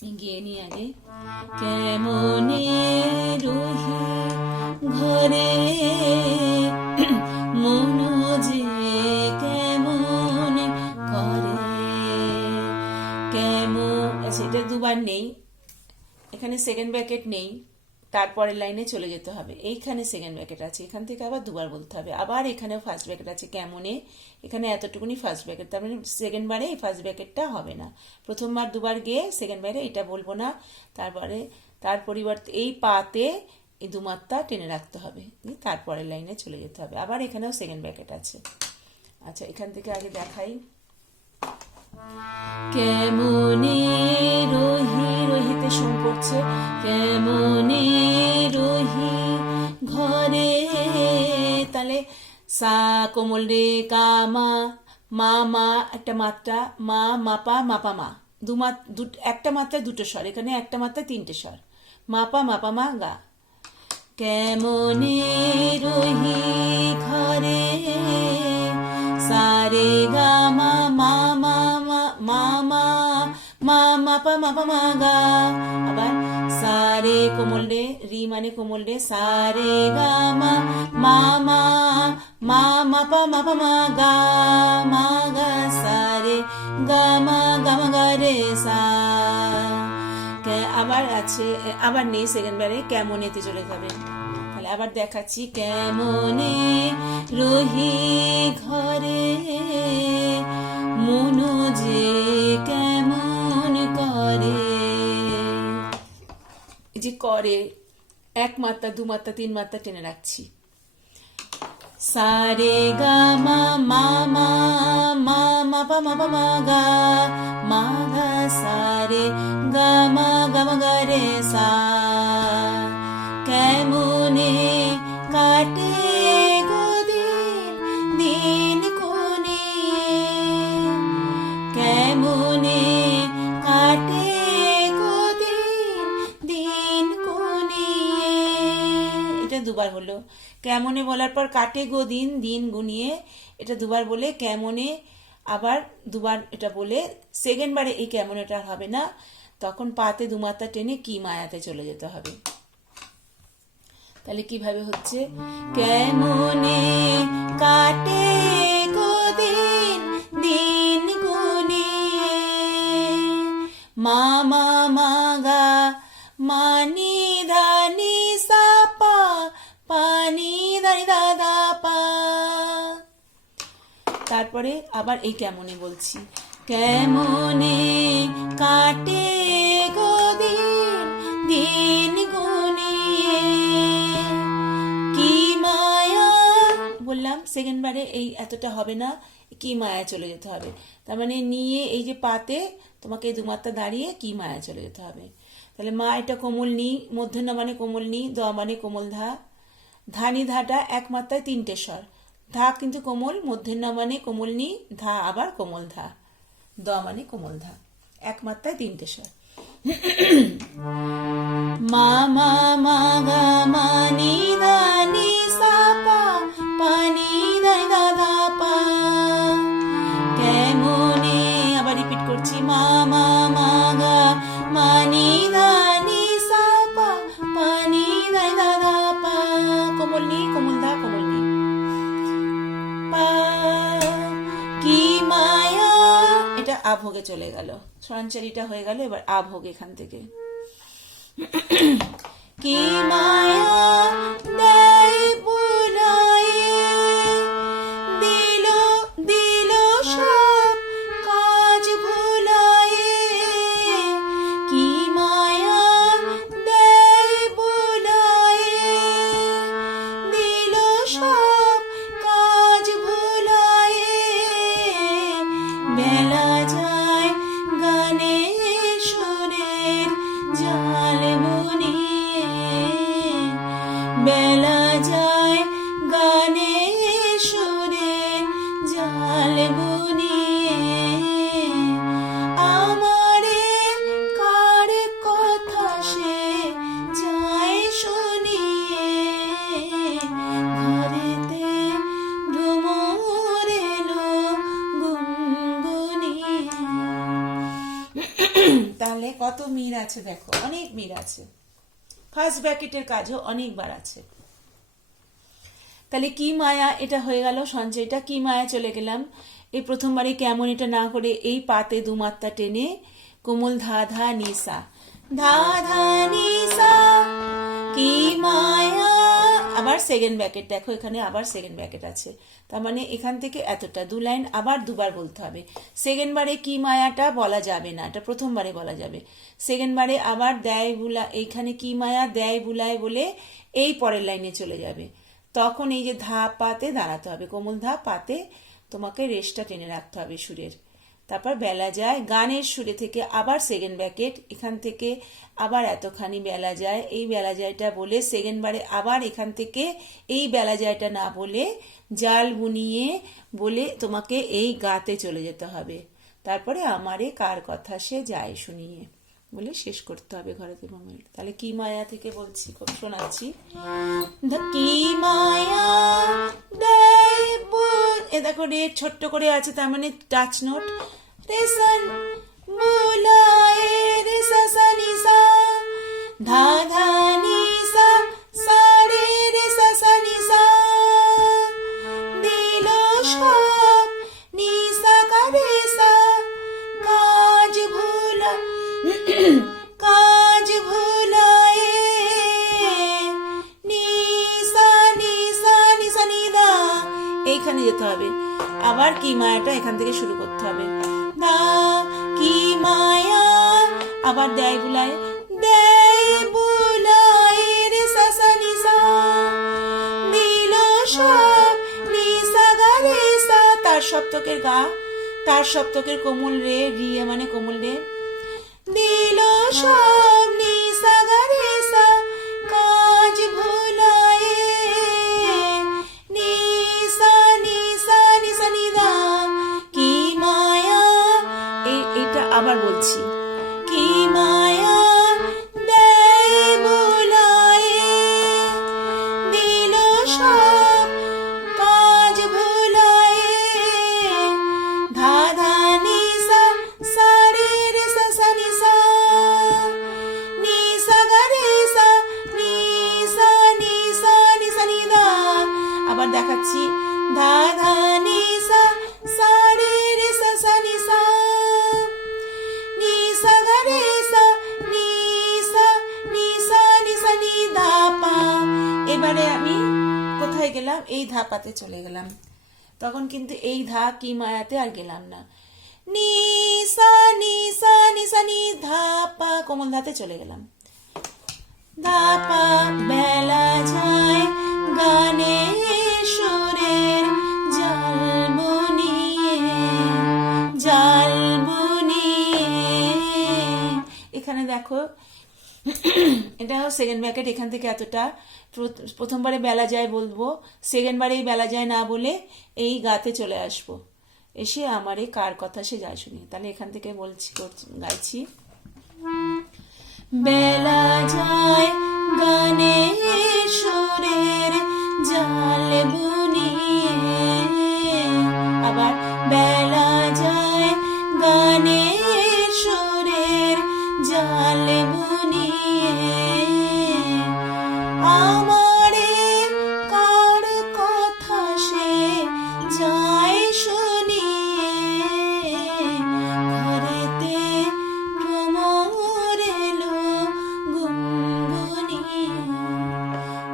গিয়ে নি আগে। কেমনে রহি ঘরে মন যে কেমন করে কেমন। আচ্ছা, এটা দুবার নেই, এখানে সেকেন্ড ব্র্যাকেট নেই, তারপরের লাইনে চলে যেতে হবে। এইখানে সেকেন্ড ব্র্যাকেট আছে, এখান থেকে আবার দুবার বলতে হবে। আবার এখানেও ফার্স্ট ব্র্যাকেট আছে কেমনে, এখানে এতটুকুনি ফার্স্ট ব্র্যাকেট, তার মানে সেকেন্ড বারে এই ফার্স্ট ব্র্যাকেটটা হবে না। প্রথমবার দুবার গিয়ে সেকেন্ড বারে এটা বলবো না, তারপরে তার পরিবর্তে এই পাতে এই দুমাত্রা টেনে রাখতে হবে, তারপরের লাইনে চলে যেতে হবে। আবার এখানেও সেকেন্ড ব্র্যাকেট আছে। আচ্ছা, এখান থেকে আগে দেখাই। কেমনে রহি, রহিতে সোম পড়ছে, কেমনে রহি ঘরে, তাহলে সা কোমল রে কামা মা মা একটা মাত্রা, মা মাপা মাপা মা, একটা মাত্রায় দুটো স্বর, এখানে একটা মাত্রায় তিনটে স্বর, মাপা মাপা মা গা। কেমনে রহি ঘরে সারে গা মা মা মা মা মা মা মা পা মা পা মা গা। আবার সারে কোমল রে, রি মানে কোমল রে, সারে গা মা মা মা মা মা পা মা পা মা গা, মা গা সারে গা মা গা রে সা। আবার আছে, আবার নেই সেকেন্ড বারে, কেমনেতে চলে যাবে। তাহলে আবার দেখাচ্ছি। কেমনে রহি ঘরে মন যে কেমন করে, এই যে করে এক মাত্রা দু মাত্রা তিন মাত্রা টেনে রাখছি। সারে গা মা মা মা মা মা পা মা পা মা গা, মা গা সারে গা মা গা রে সা। কেমনে কাটে গো দিন দিন কোনে, কেমনে কাটে গো দিন দিন কোনে, এটা দুবার হলো। কেমনে বলার পর কাটে গো দিন দিন গুনিয়ে, এটা দুবার বলে কেমনে, আবার দুবার এটা বলে সেকেন্ড বারে এই কেমন এটা হবে না, তখন পাতে দুমাত্রা টেনে কি মায়াতে চলে যেতে হবে। তাহলে কিভাবে হচ্ছে, কেমনে কাটে গো দিন দিন গুনিয়ে, মা মা মা গা মানি ধানি সাপা পানি দানি দাদা পা। তারপরে আবার এই কেমনে বলছি, কেমনে কাটে গো দিন দিন গুনিয়ে, কি মায়া বললাম সেকেন্ড বারে এই এতটা হবে না, কি মায়া চলে যেতে হবে। তার মানে নিয়ে এই যে পাতে তোমাকে এই দুমাত্রা দাঁড়িয়ে কি মায়া চলে যেতে হবে। তাহলে মা এটা কোমল নি, মূর্ধন্য মানে কোমল নি, দ মানে কোমল ধা, ধানি ধাটা এক মাত্রায় তিনটে স্বর, ধা কিন্তু কোমল, মূর্ধন্য মানে কোমল নি, ধা আবার কোমল ধা, দ মানে কোমল ধা, এক মাত্রায় তিনটে স্বর। মা মা মা গা মা নি দা নি সা পা পা নি দা নি দা ধা পা। কেমনে আবার রিপিট করছি, মা মা মা গা মা নি দা নি সা পা পা নি দা নি দা ধা পা, কোমল নি কোমল ধা কোমল নি পা। কি মায়া, এটা আভোগে চলে গেল, স্বরাঞ্চারীটা হয়ে গেল, এবার আভোগ এখান থেকে। কি মায়া দেয় বুলায়ে, দিল দিল সব কাজ ভুলায়ে, কি মায়া দেয় বুলায়ে, দিল সব কাজ ভুলায়ে, বেলা যায় গানে সুরের জাল বুনিয়ে, কত মিল আছে দেখো, অনেক মিল আছে, ফার্স্ট ব্র্যাকেটের কাজও অনেকবার আছে। তাহলে কি মায়া, এটা হয়ে গেল সঞ্চয়টা। কি মায়া চলে গেলাম, এই প্রথমবারে কেমন এটা না করে এই পাতে দুমাত্রা টেনে কোমল ধা ধা নিসা, ধা ধা নিসা কি মায়া। আবার সেকেন্ড ব্র্যাকেট দেখো, এখানে আবার সেকেন্ড ব্র্যাকেট আছে, তার মানে এখান থেকে এতটা 2 লাইন আবার দুবার বলতে হবে। সেকেন্ড বারে কি মায়াটা বলা যাবে না, এটা প্রথমবারে বলা যাবে। সেকেন্ড বারে আবার দেয় বুলা, এইখানে কি মায়া দেয় বুলায় বলে এই পরের লাইনে চলে যাবে, তখন এই যে ধা পাতে দাঁড়াতে হবে, কোমল ধা পাতে তোমাকে রেশটা টেনে রাখতে হবে সুরের। তারপর বেলা যায়, গানের সুরে থেকে আবার সেকেন্ড ব্র্যাকেট, এখান থেকে আবার এতখানি বেলা যায়, এই বেলা যায়টা বলে সেকেন্ড বারে আবার এখান থেকে এই বেলা যায়টা না বলে জাল বুনিয়ে বলে তোমাকে এই গাতে চলে যেতে হবে। তারপরে আমারে কার কথা সে যায় শুনিয়ে বলে শেষ করতে হবে ঘরেতে বঙ্গের। তাহলে কি মায়া থেকে বলছি, খুব শোনাচ্ছি। কি মায়া দেব, এ দেখো রে ছোট্ট করে আছে, তার মানে টাচ নোট। রেসান বুলায়ে রে সা সা নি সা, ধা ধা নি সা সা রে রে সা সা নি সা, দিল সব নি সা গা রে সা, কাজ ভুলা কাজ ভুলায়ে নিসা নিসা নিসা নিদা, এইখানে যেতে হবে। আবার কি মায়াটা এখান থেকে শুরু করতে হবে, দা কি মায়া, আবার দেয় বুলায় রে সা সা নিসা, দিল সব নিসা গা রে সা, তার সপ্তকের গা, তার সপ্তকের কোমল রে, রিয়া মানে কোমল রে, দিল সব নিসা গা রে সা, কাজ ভুলায়ে নিসা নিসা নিসা নিদা, কি মায়া। এটা আবার বলছি, কি মায়া দেয় বুলায়ে, দিল সব কাজ ভুলায়ে, ধা ধা নিসা সা রে রে সা সা নিসা, নিসা গা রে সা নিসা নিসা নিসা নিদা। আবার দেখাচ্ছি, ধা ধা নিসা সা রে রে সা সা নিসা, নিসা গা রে সা নিসা নিসা নিসা নি ধা পা। এবারে আমি কোথায় গেলাম, এই ধাপাতে চলে গেলাম, তখন কিন্তু এই ধা কি মায়াতে আর গেলাম না। নিসা নিসা নিসা নি ধা পা, কোমল ধাতে চলে গেলাম। ধা পা বেলা যায় গানে সুরের জাল বুনিয়ে, জাল বুনিয়ে। এখানে দেখো এটা সেকেন্ড ব্র্যাকেট, এখান থেকে এতটা, প্রথমবারে বেলা যায় বলবো, সেকেন্ড বারে এই বেলা যায় না বলে এই গাতে চলে আসবো, এসে আমারে কার কথা সে যায় শুনি। তাহলে এখান থেকে বলছি গাইছি, বেলা যায় গানে সুরের জাল বুনিয়ে, আবার বেলা যায় গানে সুরের জাল বুনিয়ে, আমারে কার কথা সে যায় শুনিয়ে, ঘরেতে ভ্রমর এলো গুনগুনিয়ে।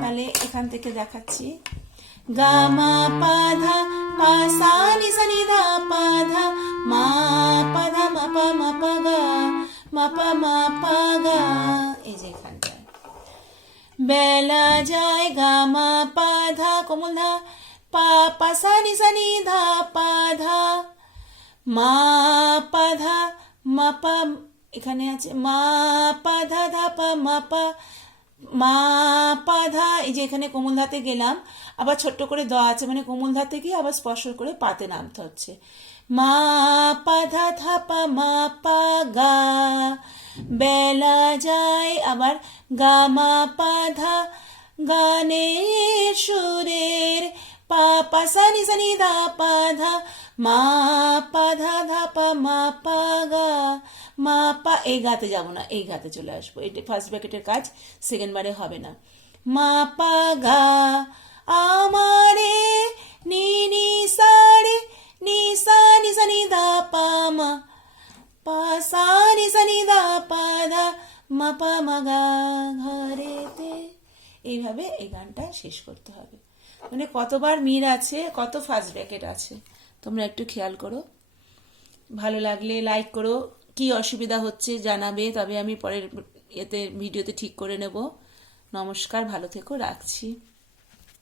তাহলে এখান থেকে দেখাচ্ছি, গা মা পা ধা পা সা নি সা নি ধা পা ধা, মা পা ধা মা পা গা, মা পা গা, এই যে এখানটায় বেলা যায় গা মা পা ধা, কোমল ধা পা পা সা নি ধা পা ধা, মা পা ধা মা পা, এখানে আছে মা পা ধা ধা পা মা পা, মা পা ধা, এই যে এখানে কোমল ধাতে গেলাম, আবার ছোট্ট করে দ আছে, মানে কোমল ধাতে গিয়ে আবার স্পর্শ করে পাতে নামতে হচ্ছে। মা পা ধা ধা পা মা পা গা, বেলা যায়, আবার গা মা পা ধা গানের সুরের পা পা সা নি ধা পা ধা মা পা ধা ধা পা মা পা গা মা পা, এই গাতে যাব না, এই গাতে চলে আসবো। এটা ফার্স্ট ব্র্যাকেটের কাজ, সেকেন্ড বারে হবে না। মা পা গা আমারে নি নি সা রে নি সা নি ধা পা মা পা সা নি ধা পা ধা মা পা মা গা ঘরেতে। এইভাবে এই গানটা শেষ করতে হবে। মানে কতবার মির আছে, কত ফার্স্ট ব্র্যাকেট আছে, তোমরা একটু খেয়াল করো। ভালো লাগলে লাইক করো, কি অসুবিধা হচ্ছে জানাবে, তবে আমি পরের ভিডিওতে ঠিক করে নেব। নমস্কার, ভালো থেকো, রাখছি।